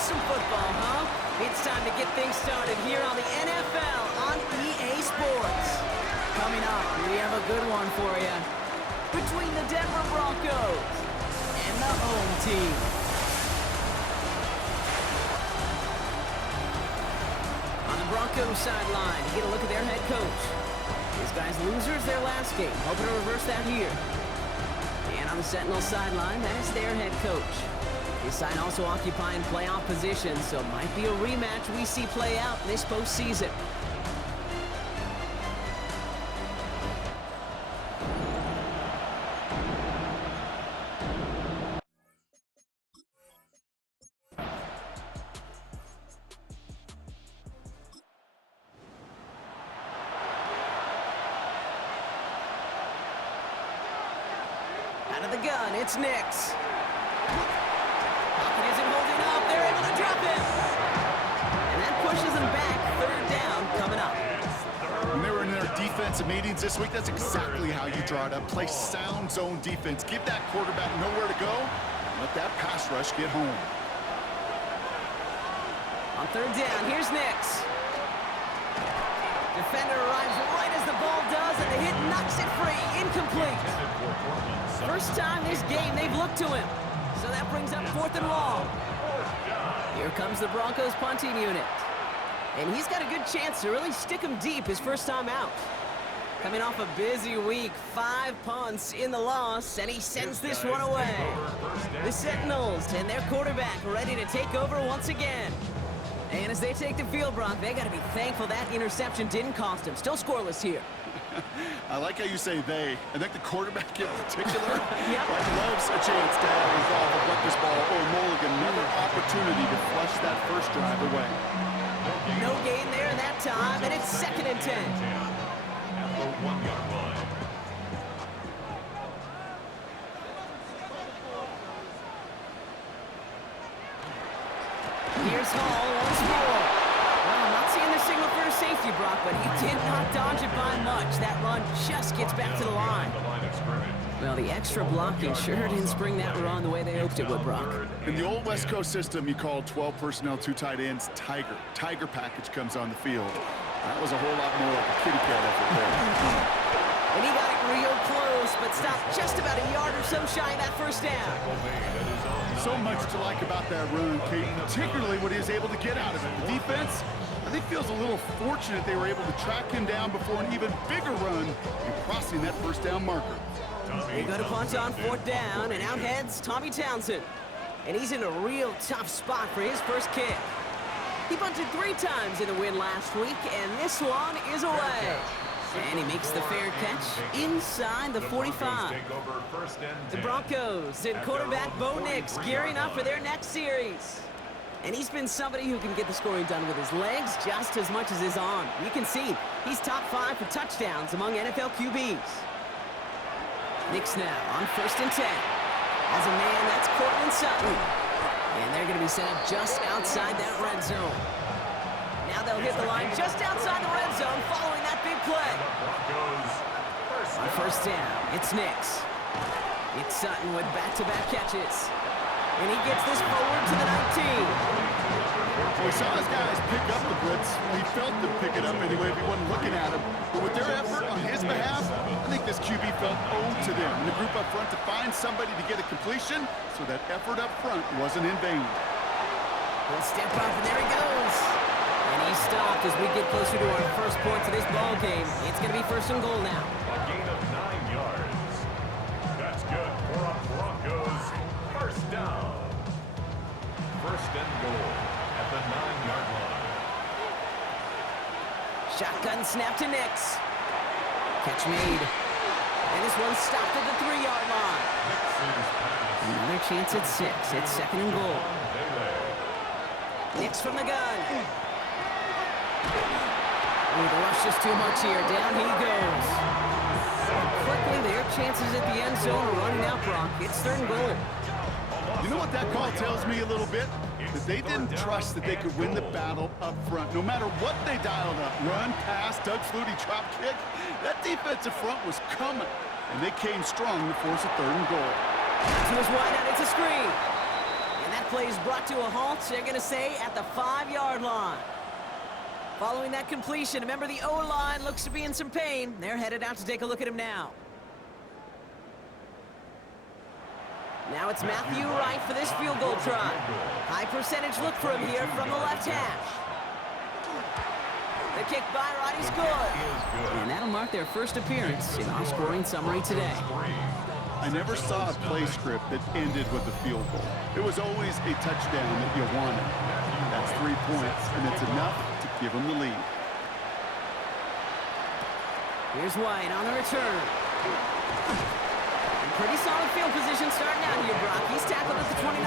some football, huh? It's time to get things started here on the NFL on EA Sports. Coming up, we have a good one for you. Between the Denver Broncos and the home team. On the Broncos sideline, you get a look at their head coach. These guys losers their last game, hoping to reverse that here. And on the Sentinels sideline, that is their head coach. His side also occupying playoff position, so it might be a rematch we see play out this postseason. Out of the gun, it's Nix. Pocket isn't holding up. They're able to drop him. And that pushes them back. Third down coming up. When they were in their defensive meetings this week, that's exactly how you draw it up. Play sound zone defense. Give that quarterback nowhere to go. Let that pass rush get home. On third down, here's Nix. Defender arrives right as the ball does, and the hit knocks it free. Incomplete. First time this game they've looked to him. So that brings up 4th and long. Here comes the Broncos punting unit. And he's got a good chance to really stick him deep his first time out. Coming off a busy week, 5 punts in the loss, and he sends this one away. The Sentinels and their quarterback ready to take over once again. And as they take the field, Brock, they got to be thankful that interception didn't cost them. Still scoreless here. I like how you say they. I think the quarterback in particular Yep. loves a chance to have resolve a breakfast ball or mulligan. Another opportunity to flush that first drive away. No gain there that time, and it's 2nd and 10. At the 1-yard line. Here's Hall once more. Well, I'm not seeing the signal for a safety, Brock, but he did not dodge it by much. That run just gets back to the line. The line of scrimmage. Well, the extra blocking sure didn't spring that run the way they hoped it would, Brock. In the old West Coast system, you call 12 personnel, 2 tight ends, Tiger. Tiger package comes on the field. That was a whole lot more like a kitty cat effort there. And he got it real close, but stopped just about a yard or so shy of that first down. So much to like about that run, Kate, particularly what he was able to get out of it. The defense, I think, feels a little fortunate they were able to track him down before an even bigger run and crossing that first down marker. They go to punt on 4th down, and out heads Tommy Townsend. And he's in a real tough spot for his first kick. He punted 3 times in the win last week, and this one is away. And he makes the fair catch inside the 45. The Broncos and quarterback Bo Nix gearing up for their next series. And he's been somebody who can get the scoring done with his legs just as much as his arm. You can see he's top 5 for touchdowns among NFL QBs. Nix now on 1st and 10. As a man, that's Cortland Sutton. And they're going to be set up just outside that red zone. Now they'll hit the line just outside the red zone following that big play. On 1st down, it's Nix. It's Sutton with back-to-back catches. And he gets this forward to the 19. We saw his guys pick up the blitz. We felt them pick it up anyway if he wasn't looking at him. But with their effort on his behalf, I think this QB felt owed to them. And the group up front to find somebody to get a completion, so that effort up front wasn't in vain. He'll step up, and there he goes. And he's stopped as we get closer to our first point to this ball game. It's going to be 1st and goal now. A gain of 9 yards. That's good for a Broncos first down. 1st and goal at the 9-yard line. Shotgun snap to Nix. Catch made. And this one stopped at the 3-yard line. Another chance at 6. It's 2nd and goal. Nix from the gun. Ooh, the rush is too much here. Down he goes. And quickly, their chances at the end zone are running out, Brock. It's 3rd and goal. You know what that call tells me a little bit? That they didn't trust that they could win the battle up front. No matter what they dialed up, run, pass, Doug Flutie, drop kick, that defensive front was coming. And they came strong to force a 3rd and goal. To his wide out, it's a screen. And that play is brought to a halt. They're going to say at the 5-yard line. Following that completion, remember the O-line looks to be in some pain. They're headed out to take a look at him now. Now it's Matthew Wright for this field goal try. High percentage look for him here from the left hash. The kick by Wright is good. And that'll mark their first appearance in our scoring summary today. I never saw a play script that ended with a field goal. It was always a touchdown that you wanted. That's 3 points, and it's enough to give them the lead. Here's White on the return. Pretty solid field position starting out here, Brock. He's tackled at the 29.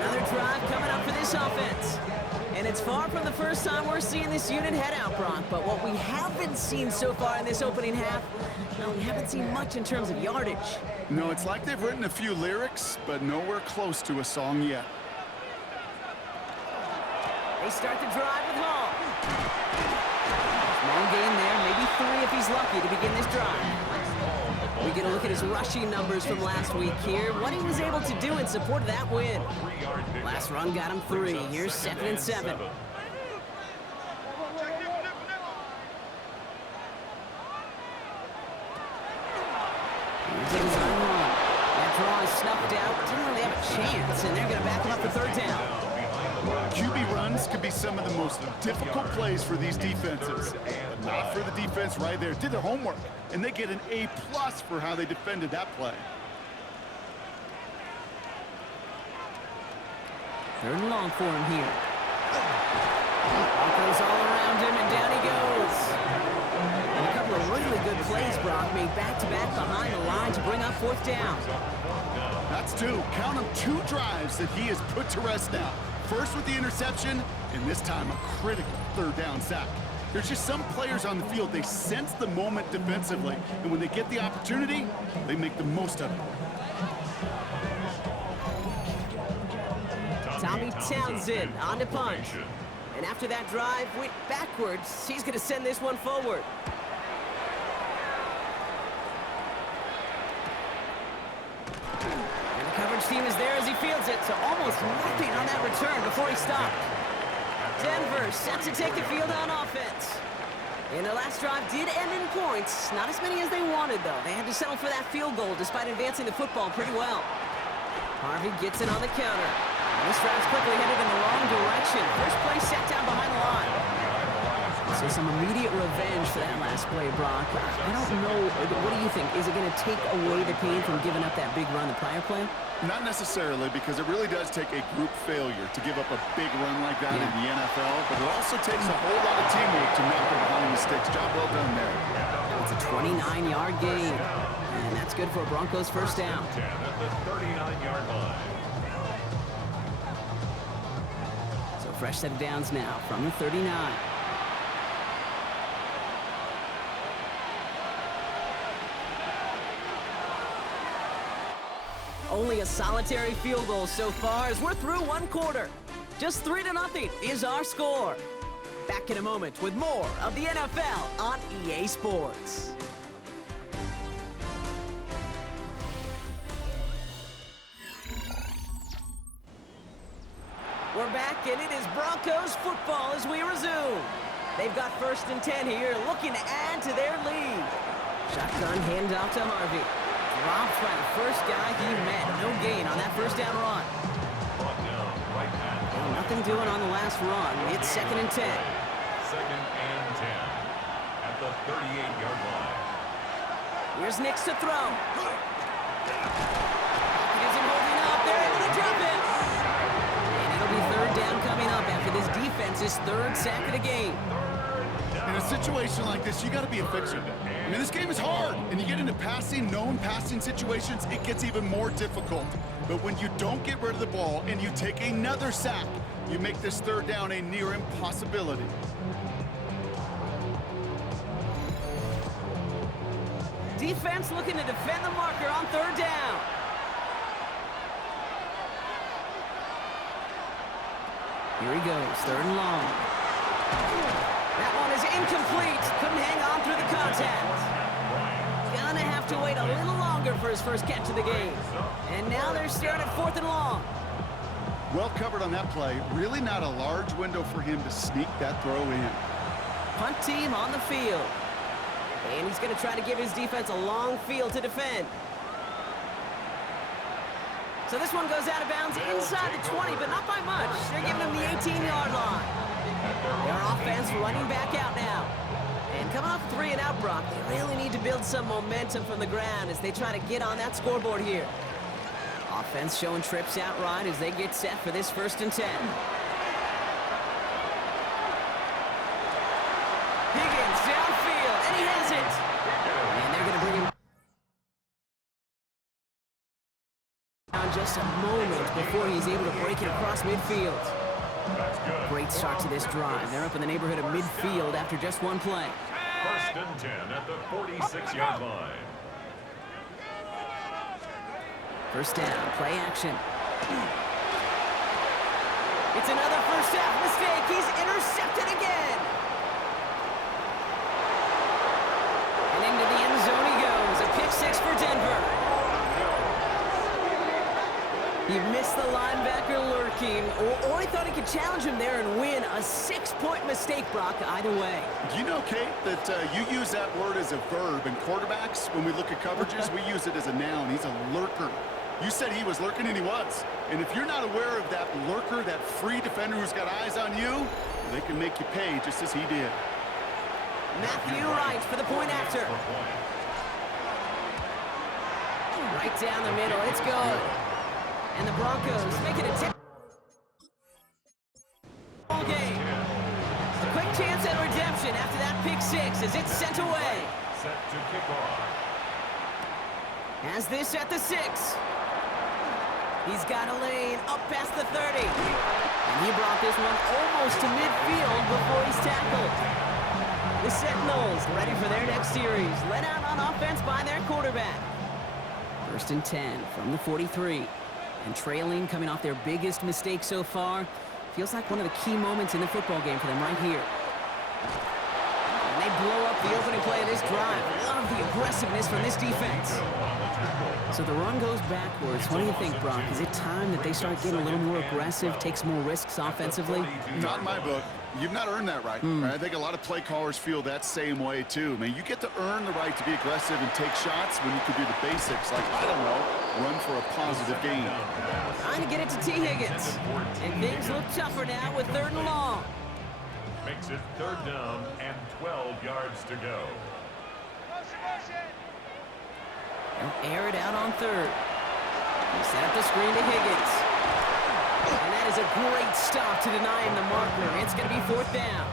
Another drive coming up for this offense. And it's far from the first time we're seeing this unit head out, Brock. But what we haven't seen so far in this opening half, well, we haven't seen much in terms of yardage. No, it's like they've written a few lyrics, but nowhere close to a song yet. They start the drive with Hall. Small gain there, maybe 3 if he's lucky to begin this drive. We get a look at his rushing numbers from last week here, what he was able to do in support of that win. Last run got him 3. Here's 2nd and 7. Here's a design run. That draw is snuffed out. Didn't really have a chance, and they're going to back him up for 3rd down. QB runs could be some of the most difficult plays for these defenses. But not for the defense right there. Did their homework, and they get an A+ for how they defended that play. 3rd and long for him here. Broncos all around him, and down he goes. And a couple of really good plays, Brock, made back-to-back behind the line to bring up 4th down. That's 2. Count them 2 drives that he has put to rest now. First with the interception, and this time a critical 3rd down sack. There's just some players on the field, they sense the moment defensively, and when they get the opportunity, they make the most of it. Tommy Townsend on to punch. And after that drive went backwards, he's going to send this one forward. And the coverage team is there as he fields it, so almost nothing on that return before he stopped. Denver set to take the field on offense. And the last drive did end in points. Not as many as they wanted, though. They had to settle for that field goal despite advancing the football pretty well. Harvey gets it on the counter. And this drive's quickly headed in the wrong direction. First play set down behind the line. So some immediate revenge for that last play, Brock. I don't know. What do you think? Is it going to take away the pain from giving up that big run the prior play? Not necessarily, because it really does take a group failure to give up a big run like that in the NFL, but it also takes a whole lot of teamwork to knock them behind the sticks. Job well done there. It's a 29-yard gain, and that's good for a Broncos 1st down. At the 39-yard line. So fresh set of downs now from the 39. Only a solitary field goal so far as we're through 1 quarter. Just 3-0 is our score. Back in a moment with more of the NFL on EA Sports. We're back, and it is Broncos football as we resume. They've got 1st and 10 here, looking to add to their lead. Shotgun handoff to Harvey. Dropped by the first guy he met. No gain on that 1st down run. Well, nothing doing on the last run. It's 2nd and 10. 2nd and 10 at the 38-yard line. Here's Nix to throw. He isn't holding up. They're able to drop it. And it'll be 3rd down coming up after this defense's 3rd sack of the game. In a situation like this, you got to be a fixer. I mean, this game is hard, and you get into known passing situations, it gets even more difficult. But when you don't get rid of the ball and you take another sack, you make this 3rd down a near impossibility. Defense looking to defend the marker on 3rd down. Here he goes, 3rd and long. That one is incomplete. Couldn't hang on through the contact. Gonna have to wait a little longer for his first catch of the game. And now they're staring at 4th and long. Well covered on that play. Really not a large window for him to sneak that throw in. Punt team on the field. And he's going to try to give his defense a long field to defend. So this one goes out of bounds inside the 20, but not by much. They're giving him the 18-yard line. Their offense running back out now. And coming off 3 and out, Brock, they really need to build some momentum from the ground as they try to get on that scoreboard here. Offense showing trips out right as they get set for this 1st and 10. Higgins downfield, and he has it. And they're going to bring him down just a moment before he's able to break it across midfield. Great start to this drive. They're up in the neighborhood of midfield after just one play. 1st and 10 at the 46-yard line. 1st down, play action. It's another 1st half mistake. He's intercepted again. And into the end zone he goes. A pick 6 for Denver. He missed the linebacker lurking, or he thought he could challenge him there and win. A 6-point mistake, Brock, either way. Do you know, Kate, that you use that word as a verb in quarterbacks? When we look at coverages, we use it as a noun. He's a lurker. You said he was lurking, and he was. And if you're not aware of that lurker, that free defender who's got eyes on you, they can make you pay just as he did. Matthew Wright for the point after. Right down the middle. It's good. And the Broncos make it a 10-ball game. A quick chance at redemption after that pick 6 as it's sent away. Set to kick off. Has this at the 6. He's got a lane up past the 30. And he brought this one almost to midfield before he's tackled. The Sentinals ready for their next series. Led out on offense by their quarterback. 1st and 10 from the 43. And trailing, coming off their biggest mistake so far. Feels like one of the key moments in the football game for them right here. And they blow up the opening play of this drive. Love the aggressiveness from this defense. So the run goes backwards. What do you think, Brock? Is it time that they start getting a little more aggressive, take some more risks offensively? Not in my book. You've not earned that right. I think a lot of play callers feel that same way, too. I mean, you get to earn the right to be aggressive and take shots when you can do the basics, like, I don't know, run for a positive gain. Trying to get it to T. Higgins. And things look tougher now with 3rd and long. Makes it 3rd down and 12 yards to go. They'll air it out on 3rd. They set up the screen to Higgins. And that is a great stop to deny him the marker. It's going to be 4th down.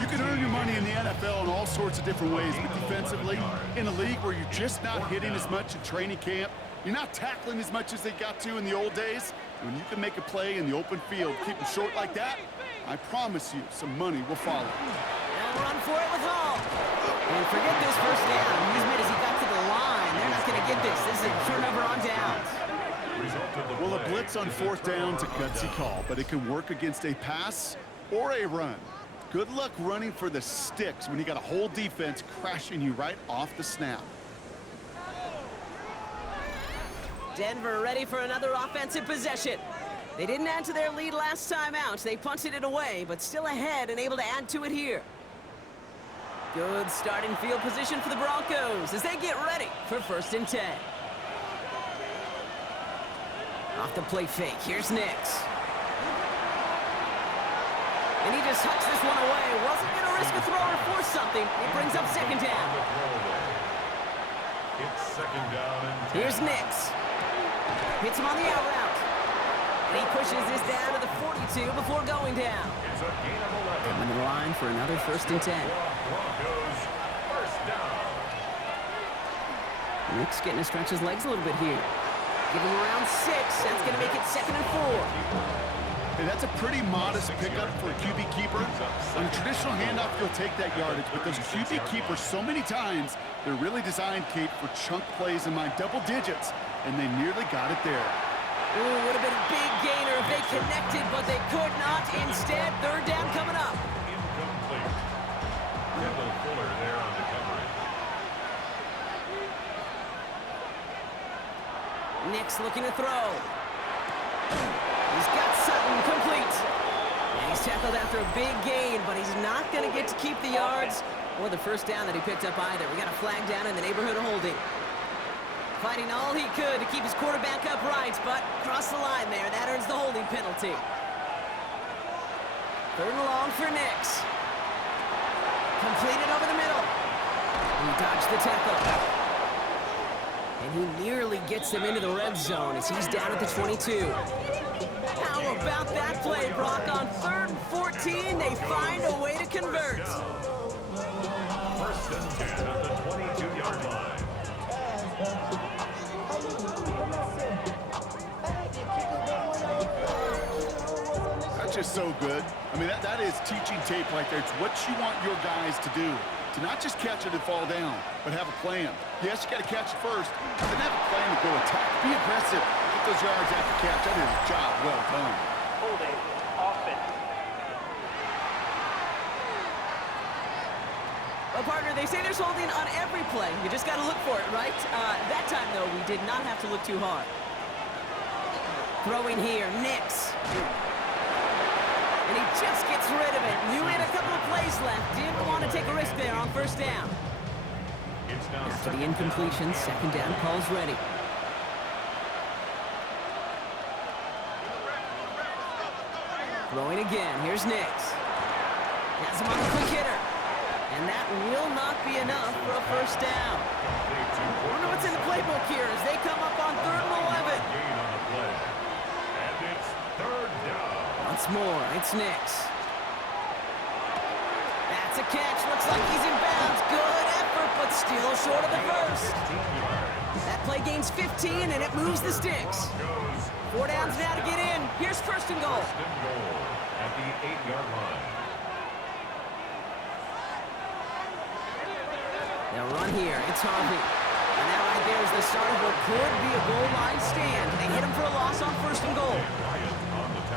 You can earn your money in the NFL in all sorts of different ways, but defensively, in a league where you're just not hitting as much in training camp, you're not tackling as much as they got to in the old days, when you can make a play in the open field, keep them short like that, I promise you some money will follow. And run for it with all. And forget this 1st down. He's made as he got to the line. They're not going to get this. This is a turnover on downs. Well, a blitz on 4th down's a gutsy call, but it can work against a pass or a run. Good luck running for the sticks when you got a whole defense crashing you right off the snap. Denver ready for another offensive possession. They didn't add to their lead last time out. They punted it away, but still ahead and able to add to it here. Good starting field position for the Broncos as they get ready for 1st and 10. Off the play fake, here's Nix. And he just hucks this one away. Wasn't going to risk a throw or force something. It brings up 2nd down. It's 2nd down and 10. Here's Nix. Hits him on the out route. And he pushes this down to the 42 before going down. It's a gain of 11. Coming to the line for another 1st and 10. Broncos 1st down. Nix getting to stretch his legs a little bit here. Give him around 6. That's going to make it 2nd and 4. Hey, that's a pretty modest pickup for a QB keeper. On a traditional handoff, you'll take that yardage, but those QB keepers, so many times, they're really designed, Kate, for chunk plays in my double digits, and they nearly got it there. Ooh, would have been a big gainer if they connected, but they could not. Instead, 3rd down coming up. Incomplete. Kendall Fuller there on the coverage. Nix looking to throw. He's tackled after a big gain, but he's not going to get to keep the yards or the first down that he picked up either. We got a flag down in the neighborhood of holding. Fighting all he could to keep his quarterback upright, but crossed the line there. That earns the holding penalty. 3rd and long for Nix. Completed over the middle. He dodged the tackle. And he nearly gets them into the red zone as he's down at the 22. How about that play, Brock? On 3rd and 14, they find a way to convert. 1st and 10 at the 22-yard line. That's just so good. I mean, that is teaching tape right there. It's what you want your guys to do. To not just catch it and fall down, but have a plan. Yes, you got to catch it first, but then have a plan to go attack. Be aggressive. Get those yards after catch. That is a job well done. Holding. Offense. Well, partner, they say there's holding on every play. You just got to look for it, right? That time, though, we did not have to look too hard. Throwing here, Nix. And he just gets rid of it. Knew he had a couple of plays left. Didn't want to take a risk there on 1st down. After the incompletion, 2nd down call's ready. Throwing again. Here's Nix. Has him on the quick hitter. And that will not be enough for a 1st down. I wonder what's in the playbook here as they come up on 3rd and 11. Gain on the play. And it's 3rd down. Once more, it's Nix. That's a catch. Looks like he's in bounds. Good effort, but still short of the 1st. That play gains 15, and it moves the sticks. 4 downs now to get in. Here's 1st and goal. 1st and goal at the 8-yard line. They'll run here. It's Harvey. And that right there is the start of what could be a goal line stand. They hit him for a loss on 1st and goal.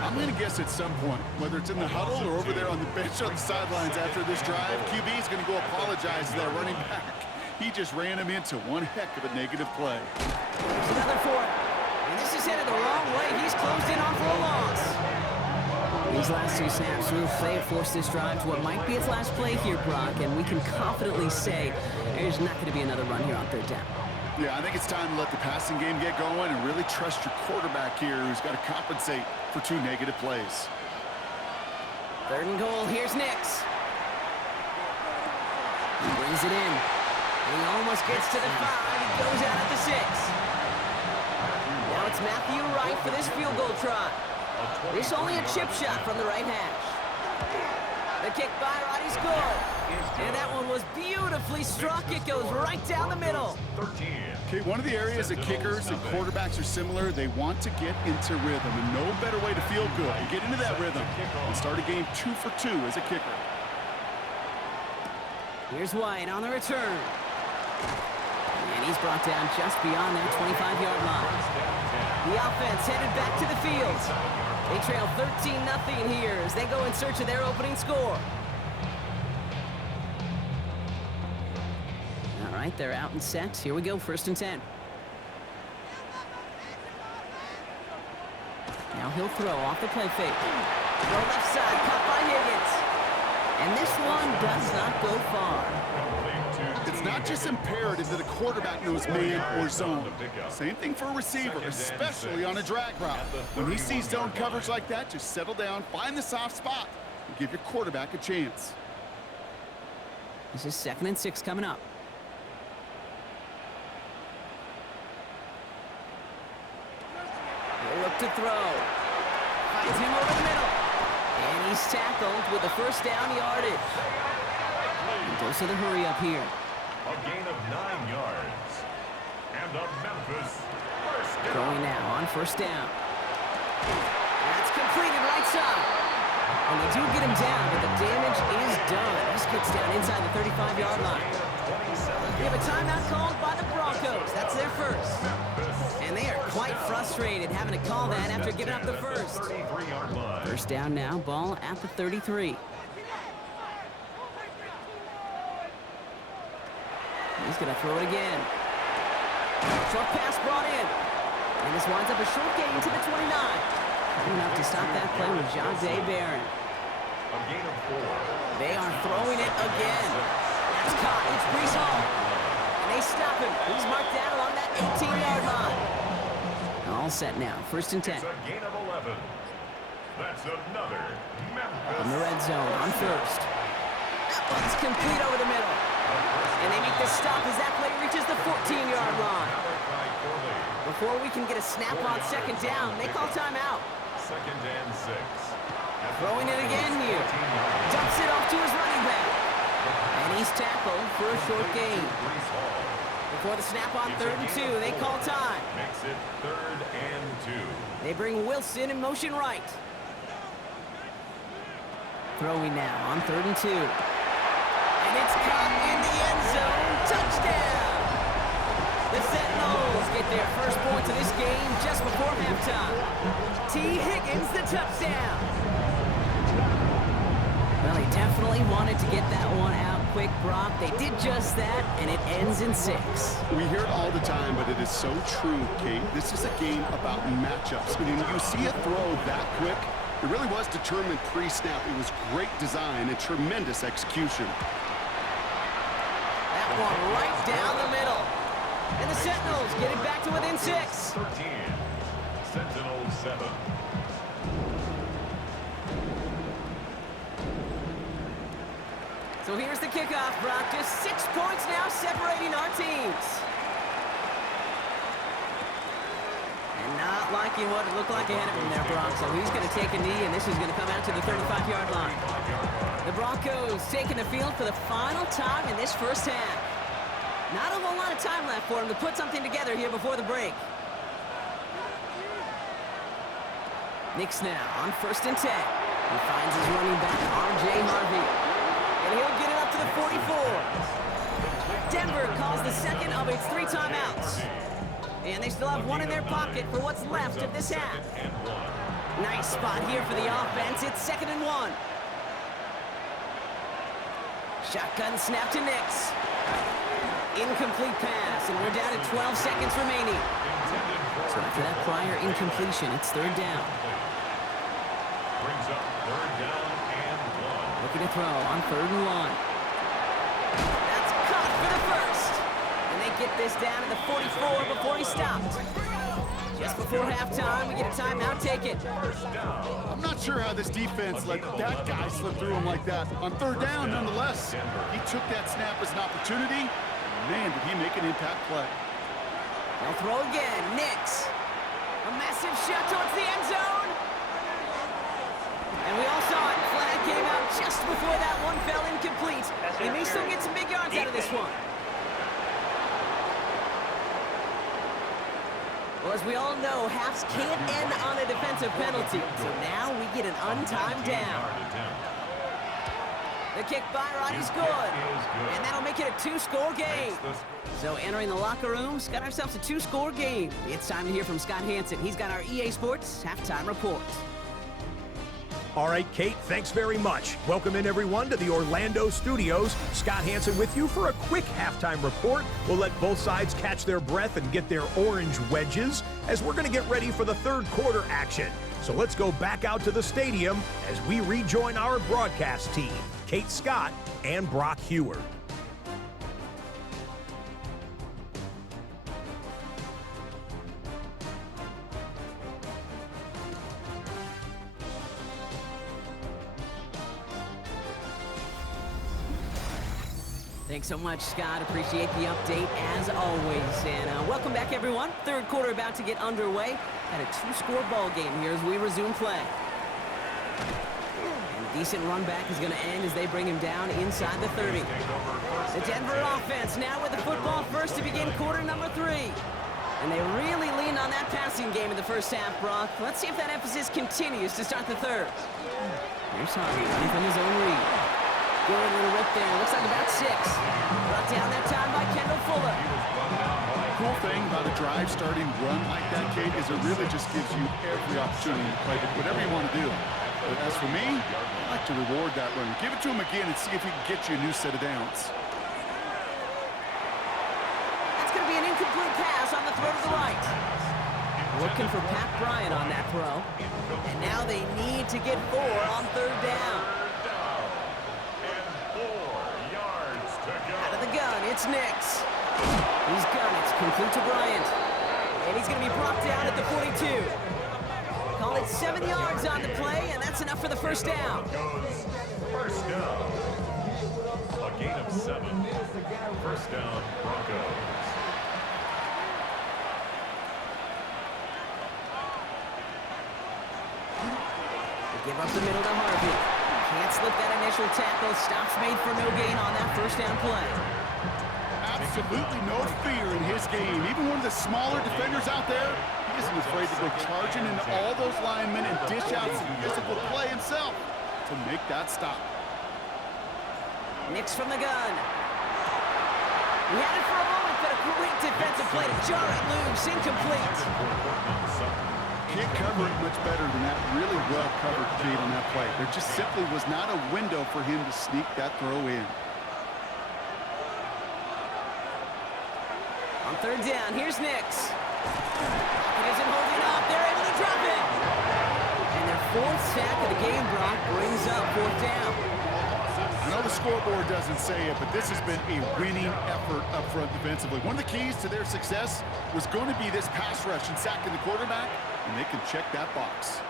I'm going to guess at some point, whether it's in the huddle or over there on the bench on the sidelines after this drive, QB is going to go apologize to that running back. He just ran him into one heck of a negative play. There's another for it. And this is headed the wrong way. He's closed in on for a loss. These last 2 snaps will force this drive to what might be its last play here, Brock, and we can confidently say there's not going to be another run here on 3rd down. Yeah, I think it's time to let the passing game get going and really trust your quarterback here who's got to compensate for 2 negative plays. 3rd and goal. Here's Nix. He brings it in. And he almost gets to the 5. He goes out at the 6. Now it's Matthew Wright for this field goal try. This only a chip shot from the right hash. The kick by Wright, he scored. And that one was beautifully struck. It goes right down the middle. 13. Okay, one of the areas that kickers and quarterbacks are similar, they want to get into rhythm, and no better way to feel good. You get into that rhythm and start a game 2 for 2 as a kicker. Here's White on the return. And he's brought down just beyond that 25-yard line. The offense headed back to the field. They trail 13-0 here as they go in search of their opening score. All right, they're out and set. Here we go, 1st and 10. Now he'll throw off the play fake. Throw left side, caught by Higgins. And this one does not go far. It's not just imperative that a quarterback knows man or zone. Same thing for a receiver, especially on a drag route. When he sees zone coverage like that, just settle down, find the soft spot, and give your quarterback a chance. This is 2nd and 6 coming up. He'll look to throw. Finds him over the middle. And he's tackled with the 1st down yardage. And goes to the hurry up here. A gain of 9 yards. And the Memphis 1st down. Going now on 1st down. That's completed right side. And they do get him down, but the damage is done. This gets down inside the 35-yard line. We have a timeout called by the Broncos. That's their 1st. And they are quite frustrated having to call that after giving up the 1st. 33-yard line. 1st down now, ball at the 33. He's going to throw it again. Short pass brought in. And this winds up a short gain to the 29. Enough to stop that play with Jahdae Barron. A gain of 4. They are throwing it again. That's caught. It's Brees Hall. And they stop him. He's marked down along that 18-yard line. All set now. 1st and 10. It's a gain of 11. That's another Memphis. In the red zone on 1st. That one's complete over the middle. And they make the stop as that play reaches the 14-yard line. Before we can get a snap on 2nd down, they call timeout. 2nd and 6. Throwing it again here. Dumps it off to his running back. And he's tackled for a short gain. Before the snap on 3rd and 2, they call time. Makes it 3rd and 2. They bring Wilson in motion right. Throwing now on 3rd and 2. And it's caught in the end zone. Touchdown! The Sentinels get their first points of this game just before halftime. T. Higgins, the touchdown. Well, they definitely wanted to get that one out quick, Brock. They did just that, and it ends in 6. We hear it all the time, but it is so true, Kate. This is a game about matchups. When you see a throw that quick, it really was determined pre-snap. It was great design and tremendous execution. That one right down the middle. And the Sentinels get it back to within 6. 13. Sentinels 7. So here's the kickoff, Brock. Just 6 points now separating our teams. And not liking what it looked like ahead of him there, Brock. So he's going to take a knee, and this is going to come out to the 35-yard line. The Broncos taking the field for the final time in this first half. Not a whole lot of time left for him to put something together here before the break. Nix now on 1st and 10. He finds his running back, R.J. Harvey. And he'll get it up to the 44. Denver calls the second of its 3 timeouts. And they still have one in their pocket for what's left of this half. Nice spot here for the offense. It's 2nd and 1. Shotgun snap to Nix. Incomplete pass, and we're down to 12 seconds remaining. So after that prior incompletion, it's 3rd down. Brings up 3rd down and 1. Looking to throw on 3rd and 1. That's caught for the first. And they get this down to the 44 before he stopped. Just before halftime, we get a timeout taken. I'm not sure how this defense let that guy slip through him like that. On 3rd down, nonetheless, he took that snap as an opportunity. Man, did he make an impact play. They'll throw again. Nix. A massive shot towards the end zone. And we all saw it. Flag came out just before that one fell incomplete. He may still get some big yards out of this one. Well, as we all know, halves can't end on a defensive penalty. So now we get an untimed down. The kick by Roddy's good. And that'll make it a 2-score game. So entering the locker room, got ourselves a 2-score game. It's time to hear from Scott Hansen. He's got our EA Sports halftime report. All right, Kate, thanks very much. Welcome in, everyone, to the Orlando studios. Scott Hansen with you for a quick halftime report. We'll let both sides catch their breath and get their orange wedges as we're going to get ready for the 3rd quarter action. So let's go back out to the stadium as we rejoin our broadcast team, Kate Scott and Brock Hewer. Thanks so much, Scott. Appreciate the update, as always. And welcome back, everyone. 3rd quarter about to get underway. Got a 2-score ball game here as we resume play. And a decent run back is going to end as they bring him down inside the 30. The Denver offense now with the football first to begin quarter number 3. And they really leaned on that passing game in the first half, Brock. Let's see if that emphasis continues to start the 3rd. Here's Harvey running from his own read. Good little rip there. Looks like about 6. Brought down that time by Kendall Fuller. Cool thing about a drive starting run like that, Kate, is it really just gives you every opportunity to play whatever you want to do. But as for me, I like to reward that run. Give it to him again and see if he can get you a new set of downs. That's going to be an incomplete pass on the throw to the right. Looking for Pat Bryant on that throw. And now they need to get 4 on 3rd down. It's Nix. He's got it. Complete to Bryant. And he's going to be brought down at the 42. Call it 7 yards on the play, and that's enough for the first down. Broncos, first down. A gain of 7. First down, Broncos. They give up the middle to Harvey. Can't slip that initial tackle. Stops made for no gain on that first down play. Absolutely no fear in his game. Even one of the smaller defenders out there, he isn't afraid to go charging into all those linemen and dish out some physical play himself to make that stop. Nix from the gun. He had it for a moment, but a great defensive play to jar it loose. Incomplete. Can't cover it much better than that. Really well covered, Kate, on that play. There just simply was not a window for him to sneak that throw in. On third down, here's Nix. He isn't holding up. They're able to drop it. And their fourth sack of the game, Brock, brings up fourth down. I know the scoreboard doesn't say it, but this has been a winning effort up front defensively. One of the keys to their success was going to be this pass rush and sacking the quarterback, and they can check that box.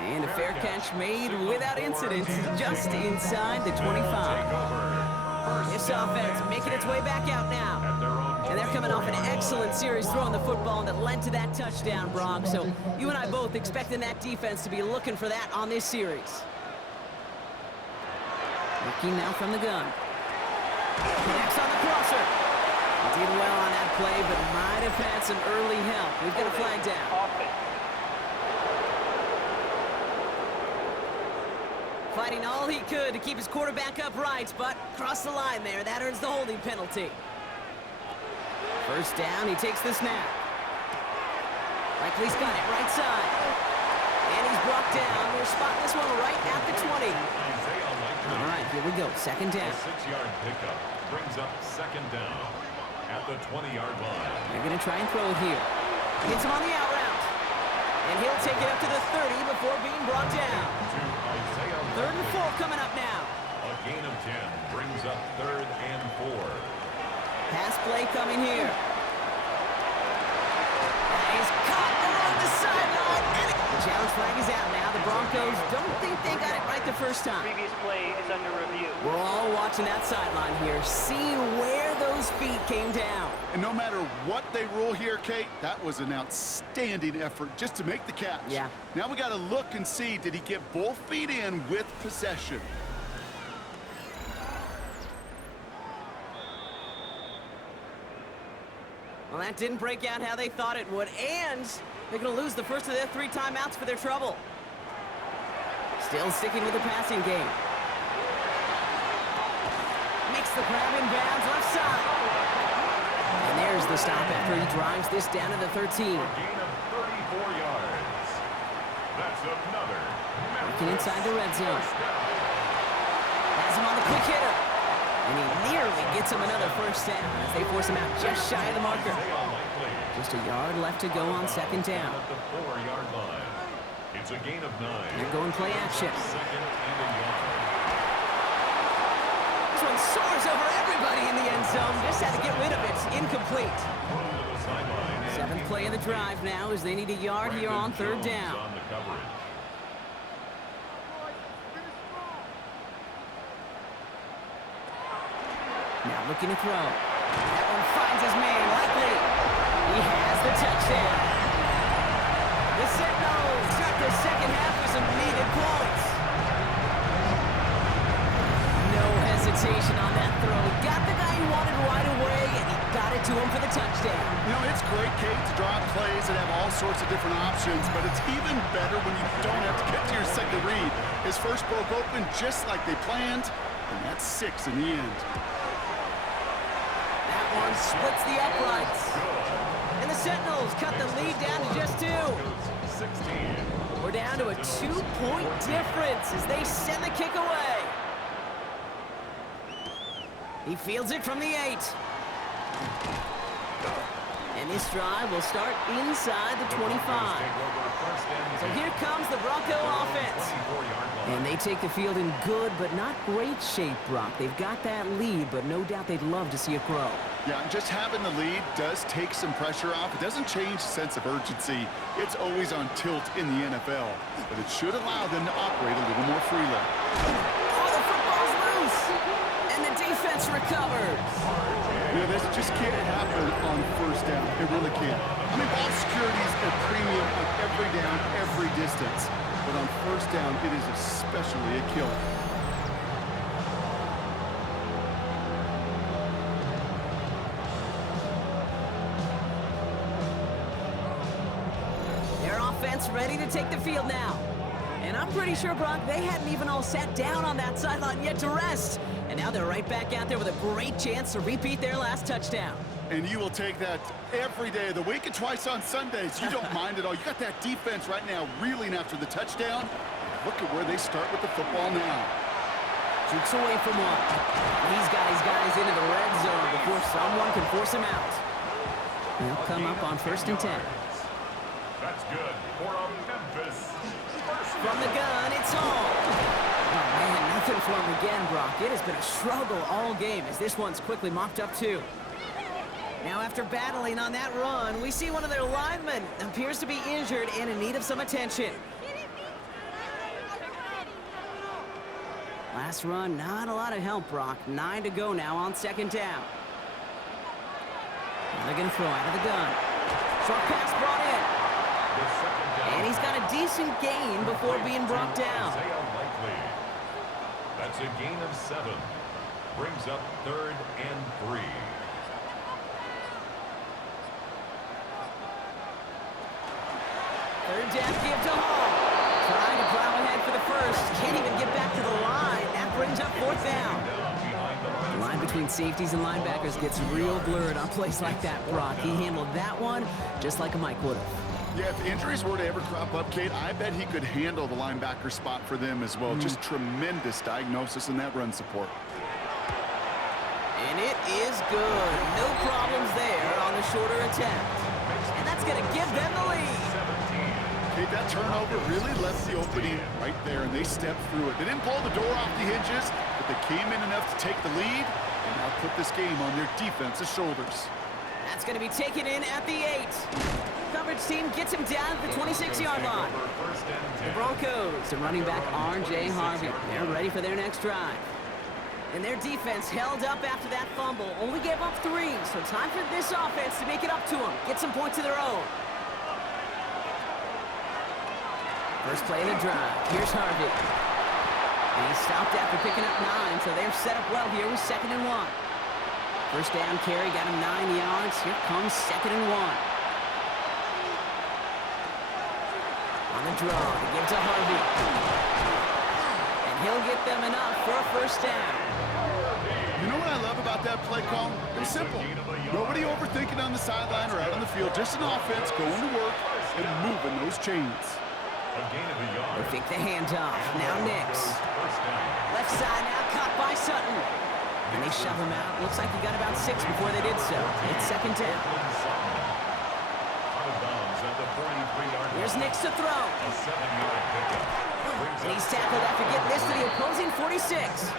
And a fair catch made without incident, just inside the 25. This offense making its way back out now. And they're coming off an excellent series throwing the football that led to that touchdown, Brock. So you and I both expecting that defense to be looking for that on this series. Looking now from the gun. Connects on the crosser. Did well on that play, but might have had some early help. We've got a flag down. Fighting all he could to keep his quarterback upright, but crossed the line there. That earns the holding penalty. First down, he takes the snap. Likely's got it right side. And he's brought down. We'll spot this one right at the 20. All right, here we go. Second down. A 6-yard pickup brings up second down at the 20-yard line. They're going to try and throw it here. Gets him on the out route. And he'll take it up to the 30 before being brought down. Third and 4 coming up now. A gain of 10 brings up third and 4. Pass play coming here. That is caught along the sideline. The challenge flag is out now. The Broncos don't think they got it right the first time. Previous play is under review. We're all watching that sideline here, seeing where those feet came down. And no matter what they rule here, Kate, that was an outstanding effort just to make the catch. Yeah. Now we got to look and see, did he get both feet in with possession? Well, that didn't break out how they thought it would, and they're going to lose the first of their 3 timeouts for their trouble. Still sticking with the passing game. Makes the grab in bounds left side. And there's the stop after he drives this down to the 13. A gain of 34 yards. That's another. Working inside the red zone. Has him on the quick hitter. And he nearly gets him another first down as they force him out just shy of the marker. Just a yard left to go on second down. At the 4-yard line. It's a gain of 9. They're going play action. Second and a yard. This one soars over everybody in the end zone. Just had to get rid of it. Incomplete. Seventh play of the drive now as they need a yard here on third down. On the coverage. Now looking to throw. That one finds his man, Likely. He has the touchdown. The Sentinals start the second half with some needed points. No hesitation on that throw. Got the guy he wanted right away, and he got it to him for the touchdown. You know, it's great, Kate, to draw up plays and have all sorts of different options, but it's even better when you don't have to get to your second read. His first broke open just like they planned, and that's 6 in the end. That one splits the uprights. And the Sentinels cut the lead down to just 2. 16. We're down to a 2-point difference as they send the kick away. He fields it from the 8. And this drive will start inside the 25. So here comes the Bronco offense. And they take the field in good but not great shape, Brock. They've got that lead, but no doubt they'd love to see it grow. Yeah, just having the lead does take some pressure off. It doesn't change the sense of urgency. It's always on tilt in the NFL. But it should allow them to operate a little more freely. Oh, the football's loose! And the defense recovers. Yeah, this just can't happen on first down. It really can't. I mean, ball security is a premium on every down, every distance. But on first down, it is especially a killer. Their offense ready to take the field now. And I'm pretty sure, Brock, they hadn't even all sat down on that sideline yet to rest. And now they're right back out there with a great chance to repeat their last touchdown. And you will take that every day of the week and twice on Sundays. You don't mind at all. You got that defense right now reeling after the touchdown. Look at where they start with the football now. Jukes away from one. He's got his guys into the red zone before someone can force him out. They'll come up on 1st and 10. That's good for a Memphis. From the gun, it's home. Oh, man, nothing for him again, Brock. It has been a struggle all game as this one's quickly mopped up, too. Now, after battling on that run, we see one of their linemen appears to be injured and in need of some attention. Last run, not a lot of help, Brock. 9 to go now on 2nd down. Now they're going to throw out of the gun. Short pass brought in. And he's got a decent gain before being brought down. That's a gain of 7. Brings up 3rd and 3. Third down give to Hall. Trying to plow ahead for the first. Can't even get back to the line. That brings up 4th down. The line between safeties and linebackers gets real blurred on plays like that, Brock. He handled that one just like a Mike would have. Yeah, if injuries were to ever crop up, Kate, I bet he could handle the linebacker spot for them as well. Just tremendous diagnosis in that run support. And it is good. No problems there on the shorter attempt. And that's going to give them the lead. Kate, that turnover really left the opening right there, and they stepped through it. They didn't pull the door off the hinges, but they came in enough to take the lead and now put this game on their defense's shoulders. That's going to be taken in at the 8. Coverage team gets him down at the 26-yard line. The Broncos, the running back R.J. Harvey. They're ready for their next drive. And their defense held up after that fumble. Only gave up 3, so time for this offense to make it up to them. Get some points of their own. First play of the drive. Here's Harvey. And he stopped after picking up 9, so they're set up well here with 2nd and 1. First down carry got him 9 yards. Here comes 2nd and 1. On the draw, to give to Harvey. And he'll get them enough for a first down. You know what I love about that play call? It was simple. Nobody overthinking on the sideline or out on the field. Just an offense going to work and moving those chains. They fake the handoff. Now Nix. Left side now caught by Sutton. And they shove him out. Looks like he got about 6 before they did so. It's 2nd down. Here's Nix to throw. And he's tackled after getting this to the opposing 46.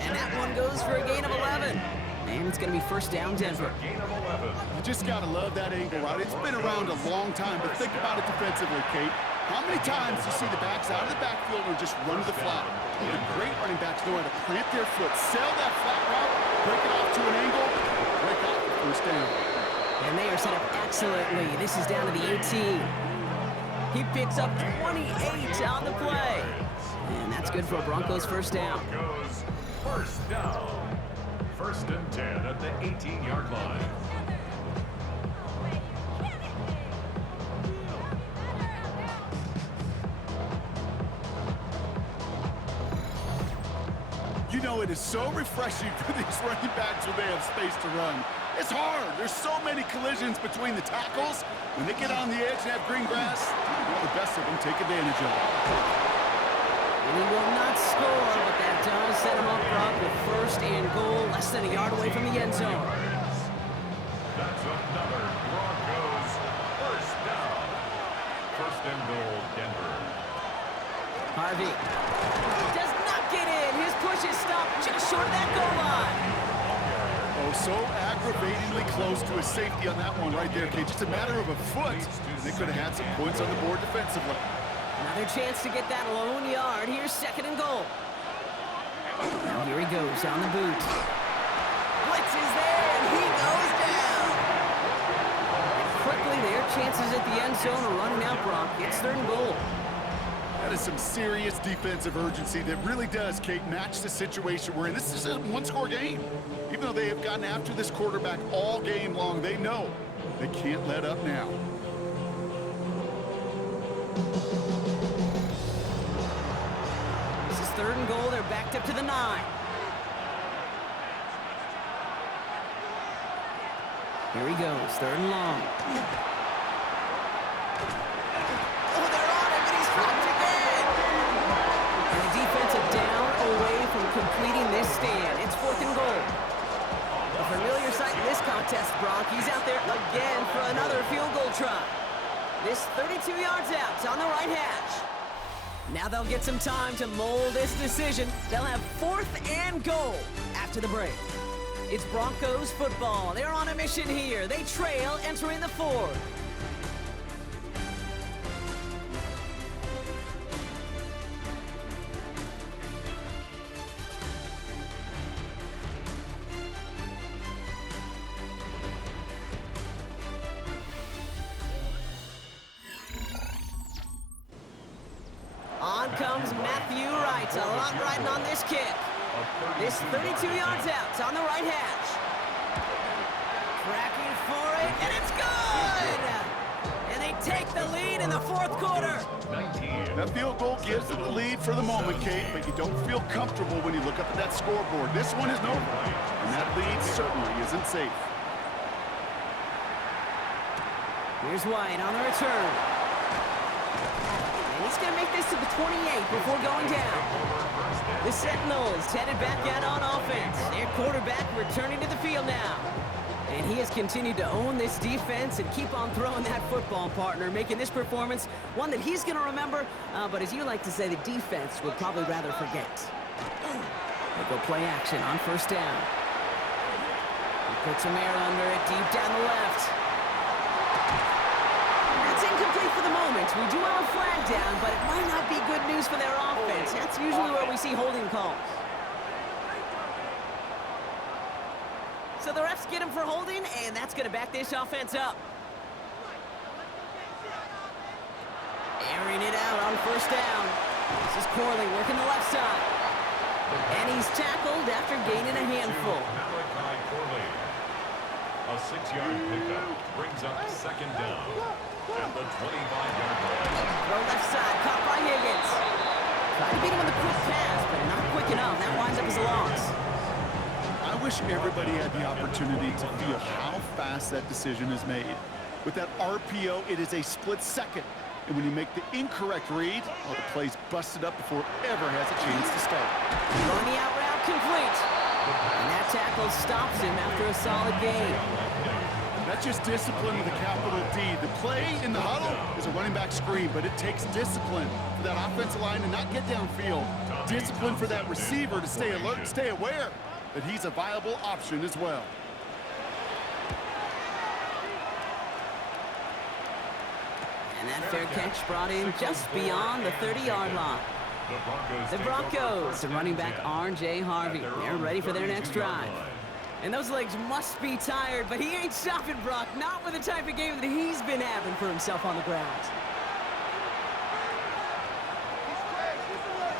And that one goes for a gain of 11. And it's going to be first down, Denver. You just got to love that angle, right? It's been around a long time, but think about it defensively, Kate. How many times do you see the backs out of the backfield or just run to the flat? The great running backs know how to plant their foot, sail that flat route, break it off to an angle, break off the first down. And they are set up excellently. This is down to the 18. He picks up 28 on the play. And that's good for a Broncos first down. First down. 1st and 10 at the 18-yard line. You know, it is so refreshing for these running backs when they have space to run. It's hard. There's so many collisions between the tackles. When they get on the edge and have green grass, the best of them take advantage of it. And he will not score, but that does set him up front with 1st and goal, less than a yard away from the end zone. That's another Harvey. Does not get in. His push is stopped just short of that goal line. Oh, so aggravatingly close to a safety on that one right there, Kate. Just a matter of a foot. They could have had some points on the board defensively. Another chance to get that lone yard. Here's 2nd and goal. Now here he goes on the boot. Blitz is there, and he goes down. And quickly, their chances at the end zone are running out, Brock. It's 3rd and goal. That is some serious defensive urgency that really does, Kate, match the situation we're in. This is a one-score game. Even though they have gotten after this quarterback all game long, they know they can't let up now. This is 3rd and goal. They're backed up to the 9. Here he goes, 3rd and long. Oh, they're on him, and he's dropped again. And the defensive down away from completing this stand. It's 4th and goal. A familiar sight in this contest, Brock. He's out there again for another field goal try. This 32 yards out. It's on the right hash. Now they'll get some time to mold this decision. They'll have 4th and goal after the break. It's Broncos football. They're on a mission here. They trail entering the 4th. On comes Matthew Wright. A lot riding on this kick. This 32 yards out. It's on the right hash. Tracking for it, and it's good! And they take the lead in the 4th quarter. That field goal gives them the lead for the moment, Kate, but you don't feel comfortable when you look up at that scoreboard. This one is over, and that lead certainly isn't safe. Here's White on the return. And he's going to make this to the 28 before going down. The Sentinals headed back out on offense. Their quarterback returning to the field now. And he has continued to own this defense and keep on throwing that football, partner, making this performance one that he's going to remember, but as you like to say, the defense would probably rather forget. They go play action on 1st down. He puts some air under it, deep down the left. That's incomplete for the moment. We do have a flag down, but it might not be good news for their offense. That's usually where we see holding calls. So the refs get him for holding, and that's going to back this offense up. Airing it out on 1st down. This is Corley working the left side. And he's tackled after gaining a handful. A 6-yard pickup brings up 2nd down at the 25-yard line. Throw left side, caught by Higgins. Tried to beat him with a quick pass, but not quick enough. That winds up as a loss. I wish everybody had the opportunity to feel how fast that decision is made. With that RPO, it is a split second. And when you make the incorrect read, well, the play's busted up before it ever has a chance to start. Throwing the out route complete. And that tackle stops him after a solid gain. That's just discipline with a capital D. The play in the huddle is a running back screen, but it takes discipline for that offensive line to not get downfield. Discipline for that receiver to stay alert and stay aware that he's a viable option as well. And that fair catch brought in just beyond the 30-yard line. The Broncos, the running back R.J. Harvey. They're ready for their next drive. And those legs must be tired, but he ain't stopping, Brock. Not with the type of game that he's been having for himself on the ground.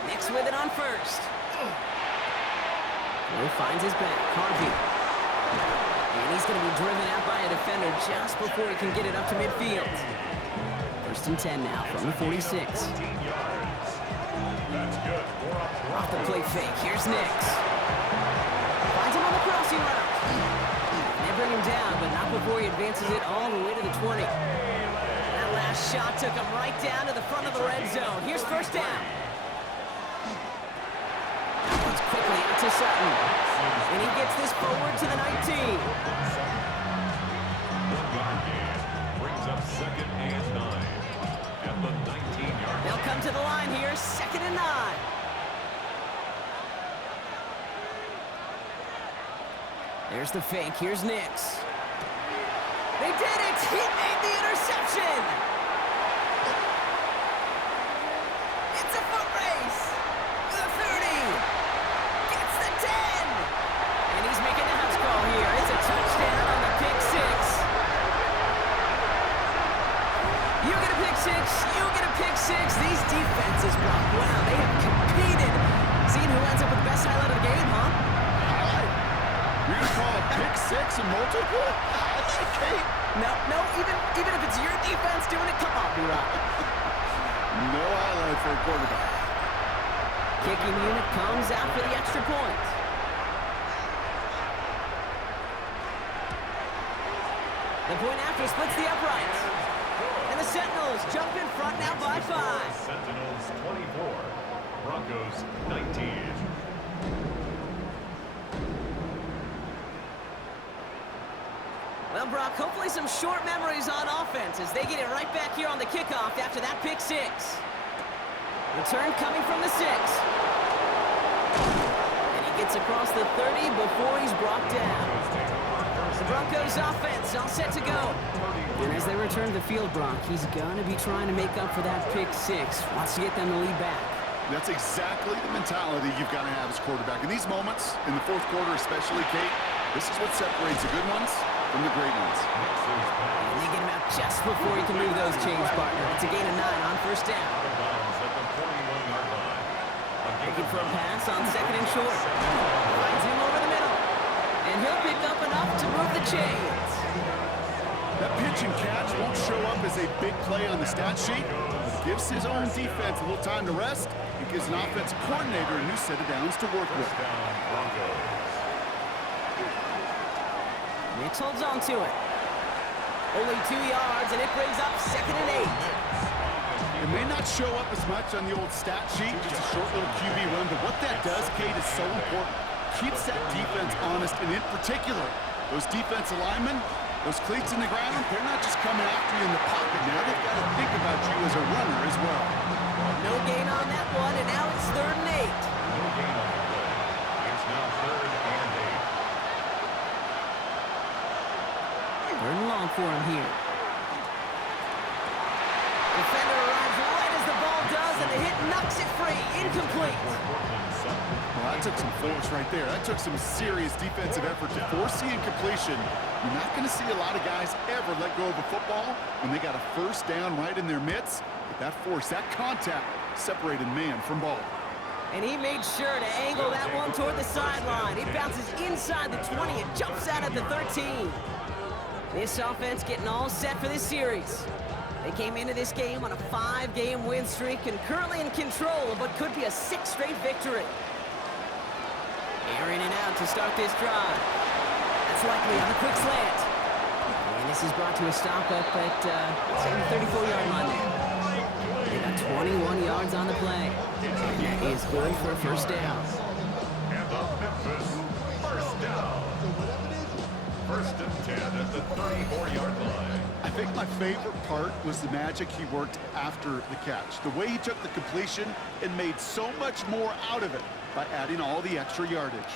Nix with it on 1st. Will finds his back. Harvey. And he's going to be driven out by a defender just before he can get it up to midfield. 1st and 10 now from the 46. Off the play fake. Here's Nix. Finds him on the crossing route. They bring him down, but not before he advances it all the way to the 20. That last shot took him right down to the front of the red zone. Here's 1st down. That one's quickly out to Sutton. And he gets this forward to the 19. Brings up 2nd and 9 at the 19-yard line. They'll come to the line here, 2nd and 9. There's the fake. Here's Nix. They did it! He made the interception! It's a foot race! The 30! Gets the 10! And he's making the house call here. It's a touchdown on the pick 6. You get a pick 6, you get a pick 6. These defenses, Brock, wow, they have competed. Seeing who ends up with the best highlight of the game, huh? Highlight? You're going to call a pick 6 and multiple? I like Kate. No, even if it's your defense doing it, come on, B-Rock. No highlight for a quarterback. Kicking unit comes out for the extra point. The point after splits the uprights. And the Sentinels jump in front now by 5. Sentinels 24, Broncos 19. Well, Brock, hopefully some short memories on offense as they get it right back here on the kickoff after that pick 6. Return coming from the 6. And he gets across the 30 before he's brought down. The Broncos offense all set to go. And as they return to the field, Brock, he's going to be trying to make up for that pick 6. Wants to get them to lead back. That's exactly the mentality you've got to have as quarterback. In these moments, in the fourth quarter especially, Kate, this is what separates the good ones from the great ones. And they get him out just before he can move those chains, partner. It's a gain of 9 on first down. Looking for a pass on 2nd and short. Finds him over the middle. And he'll pick up enough to move the chains. That pitch and catch won't show up as a big play on the stat sheet. It gives his own defense a little time to rest. It gives an offensive coordinator a new set of downs to work with. Nix holds on to it. Only 2 yards, and it brings up 2nd and 8. It may not show up as much on the old stat sheet, just a short little QB run, but what that does, Kate, is so important. Keeps that defense honest, and in particular, those defensive linemen, those cleats in the ground, they're not just coming after you in the pocket now. They've got to think about you as a runner as well. No gain on that one, and now it's 3rd and 8. No gain on the play. It's now 3rd and 8. 3rd and long for him here. Defender arrives right as the ball does, and the hit knocks it free. Incomplete. Well, that took some force right there. That took some serious defensive effort to force the incompletion. You're not going to see a lot of guys ever let go of a football when they got a first down right in their midst. But that force, that contact, separated man from ball. And he made sure to angle that one toward the sideline. It bounces inside the 20 and jumps out at the 13. This offense getting all set for this series. They came into this game on a 5-game win streak and currently in control of what could be a 6th straight victory. Air in and out to start this drive. That's likely on the quick slant. And this is brought to a stop up at, say, the 34-yard line there. They got 21 yards on the play. And that is good for a first down. And the Memphis first down. 1st and 10 at the 34-yard line. I think my favorite part was the magic he worked after the catch. The way he took the completion and made so much more out of it by adding all the extra yardage.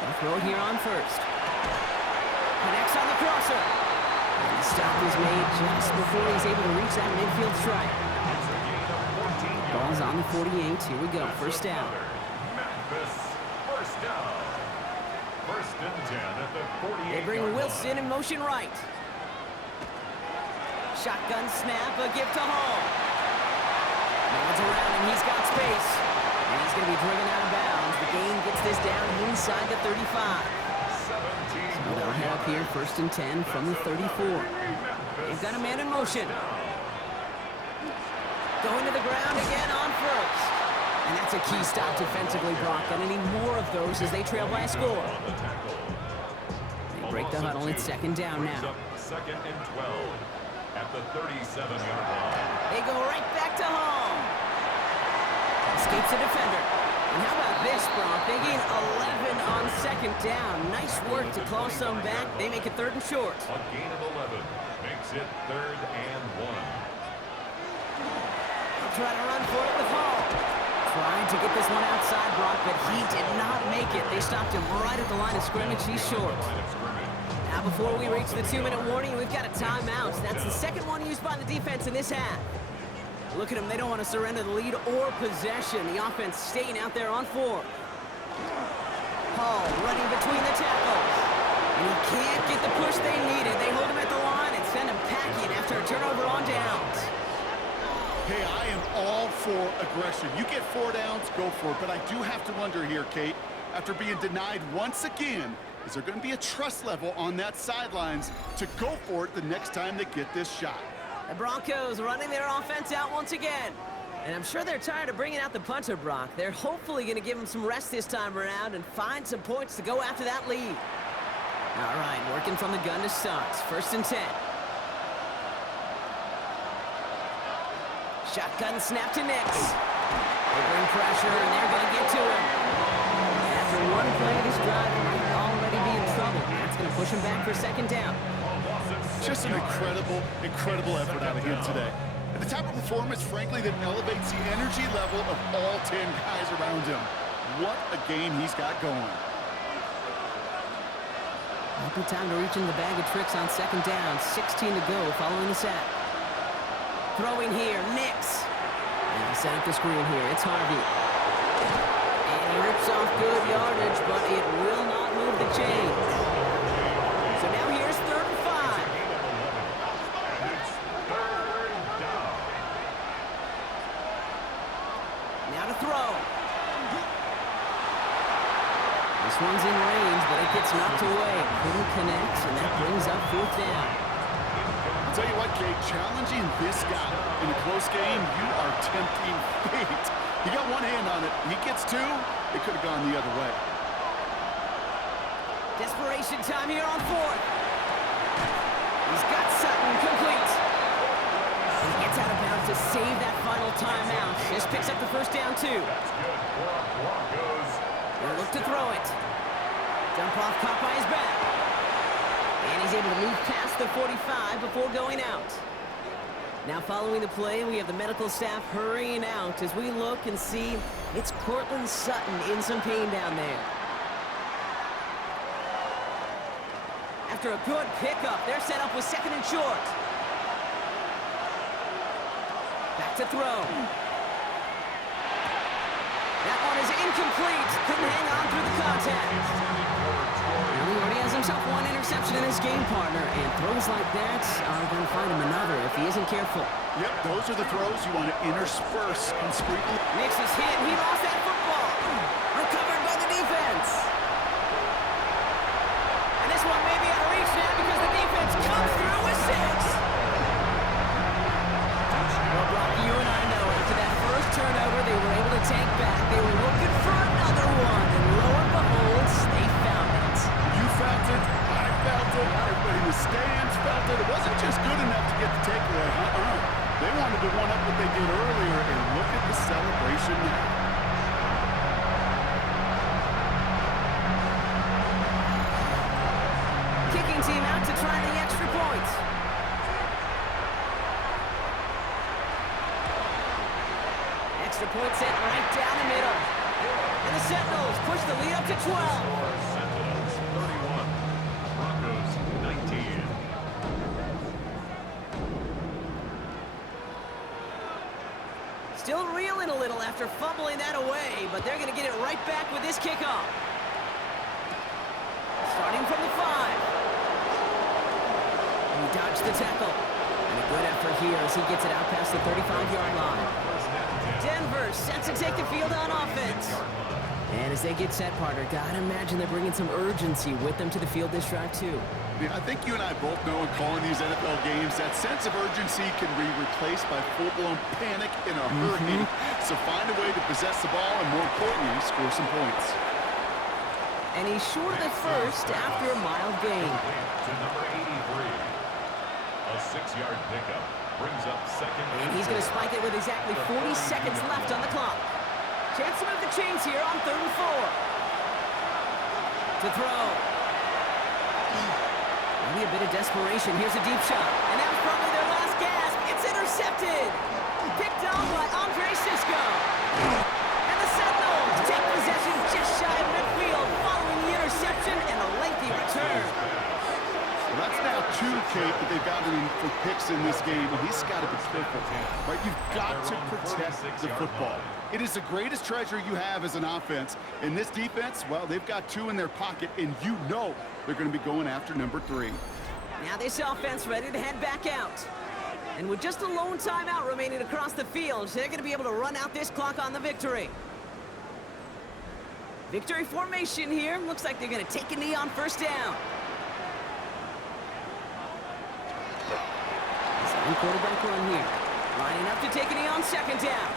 They'll throw here on first. Connects on the crosser. And the stop is made just before he's able to reach that midfield strike. Ball's on the 48. Here we go. First down. Memphis first down. 1st and 10 at the 48. They bring Wilson in motion right. Shotgun snap, a give to Hall. No one's around him, he's got space. And he's going to be driven out of bounds. The gain gets this down inside the 35. So they'll head up here, 1st and 10 from the 34. They've got a man in motion. Going to the ground again on first. And that's a key stop defensively, Brock. And any more of those as they trail by a score. They break the huddle. It's 2nd down now. 2nd and 12 at the 37-yard line. They go right back to home. Escapes the defender. And how about this, Brock? They gain 11 on second down. Nice work to claw some back. They make it 3rd and short. A gain of 11 makes it 3rd and 1. They'll try to run for it with Hall. Trying to get this one outside, Brock, but he did not make it. They stopped him right at the line of scrimmage. He's short. Now, before we reach the 2-minute warning, we've got a timeout. That's the second one used by the defense in this half. Look at them. They don't want to surrender the lead or possession. The offense staying out there on 4. Hall running between the tackles. And he can't get the push they needed. They hold him at the line and send him packing after a turnover on downs. Hey, I am all for aggression. You get 4 downs, go for it. But I do have to wonder here, Kate, after being denied once again, is there going to be a trust level on that sidelines to go for it the next time they get this shot? The Broncos running their offense out once again. And I'm sure they're tired of bringing out the punter, Brock. They're hopefully going to give him some rest this time around and find some points to go after that lead. All right, working from the gun to start. 1st and 10. Shotgun snap to Nix. They bring pressure, and they're going to get to him. And after one play of this drive, he might already be in trouble. That's going to push him back for 2nd down. Just an incredible effort out of him today. And the type of performance, frankly, that elevates the energy level of all 10 guys around him. What a game he's got going. Good time to reach in the bag of tricks on 2nd down. 16 to go following the sack. Throwing here, Nix. And he set up the screen here. It's Harvey. And he rips off good yardage, but it will not move the chains. So now here's 3rd and 5. Now to throw. This one's in range, but it gets knocked away. Couldn't connect, and that brings up 4th down. I'll tell you what, Kate, challenging this guy in a close game, you are tempting fate. He got one hand on it. He gets 2. It could have gone the other way. Desperation time here on 4th. He's got Sutton complete. He gets out of bounds to save that final timeout. Just picks up the 1st down, too. That's good for our Broncos. They'll look to throw it. Dump off caught by his back. And he's able to move past the 45 before going out. Now following the play, we have the medical staff hurrying out as we look and see it's Cortland Sutton in some pain down there. After a good pickup, they're set up with 2nd and short. Back to throw. That one is incomplete. Couldn't hang on through the contact. Now he already has himself one interception in his game, partner, and throws like that are going to find him another if he isn't careful. Yep, those are the throws you want to intersperse discreetly. Nix is hit. He lost that football. Recovered by the defense. And this one may be out of reach now because the defense comes through with 6. Well, Brock, you and I know after that first turnover, they were able to take back. They were looking for another one, and lo and behold, they found it. You felt it. I felt it. Everybody in the stands felt it. It wasn't just good enough to get the takeaway. They wanted to one-up what they did earlier, and look at the celebration now. Kicking team out to try the extra point. Extra point set right down the middle. And the Sentinels push the lead up to 12. Sentinels 31, Broncos 19. Still reeling a little after fumbling that away, but they're going to get it right back with this kickoff. Starting from the 5. He dodged the tackle. And a good effort here as he gets it out past the 35-yard line. Denver set to take the field on offense. And as they get set, partner, gotta imagine they're bringing some urgency with them to the field this drive, too. I think you and I both know in calling these NFL games that sense of urgency can be replaced by full-blown panic in a hurry. So find a way to possess the ball and, more importantly, score some points. And he's short of the first after a mild gain. To number 83. A 6-yard pickup brings up 2nd. And he's going to spike it with exactly 40 seconds left on the clock. Chance to move the chains here on 3rd and 4. To throw. Maybe a bit of desperation. Here's a deep shot. And that was probably their last gasp. It's intercepted. Picked off by Andre Sisco. And the Sentinals take possession just shy of midfield following the interception and a lengthy return. Well, that's now 2, Kate, that they've gotten in for picks in this game, and he's got to be careful. Right? You've got to protect the football. It is the greatest treasure you have as an offense. And this defense, well, they've got 2 in their pocket, and you know they're going to be going after number 3. Now this offense ready to head back out. And with just a lone timeout remaining across the field, they're going to be able to run out this clock on the victory. Victory formation here. Looks like they're going to take a knee on 1st down. Second quarterback run here. Lining up to take a knee on 2nd down.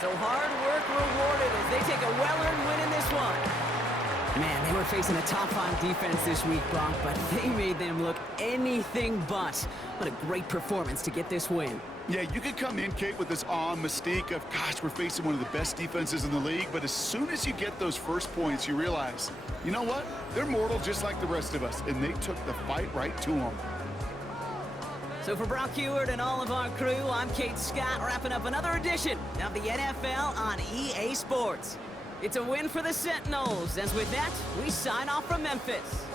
So hard work rewarded as they take a well-earned win in this one. Man, they were facing a top-5 defense this week, Bronk, but they made them look anything but. What a great performance to get this win. Yeah, you could come in, Kate, with this awe and mystique of, gosh, we're facing one of the best defenses in the league, but as soon as you get those first points, you realize, you know what? They're mortal just like the rest of us, and they took the fight right to them. So for Brock Heward and all of our crew, I'm Kate Scott, wrapping up another edition of the NFL on EA Sports. It's a win for the Sentinels, as with that, we sign off from Memphis.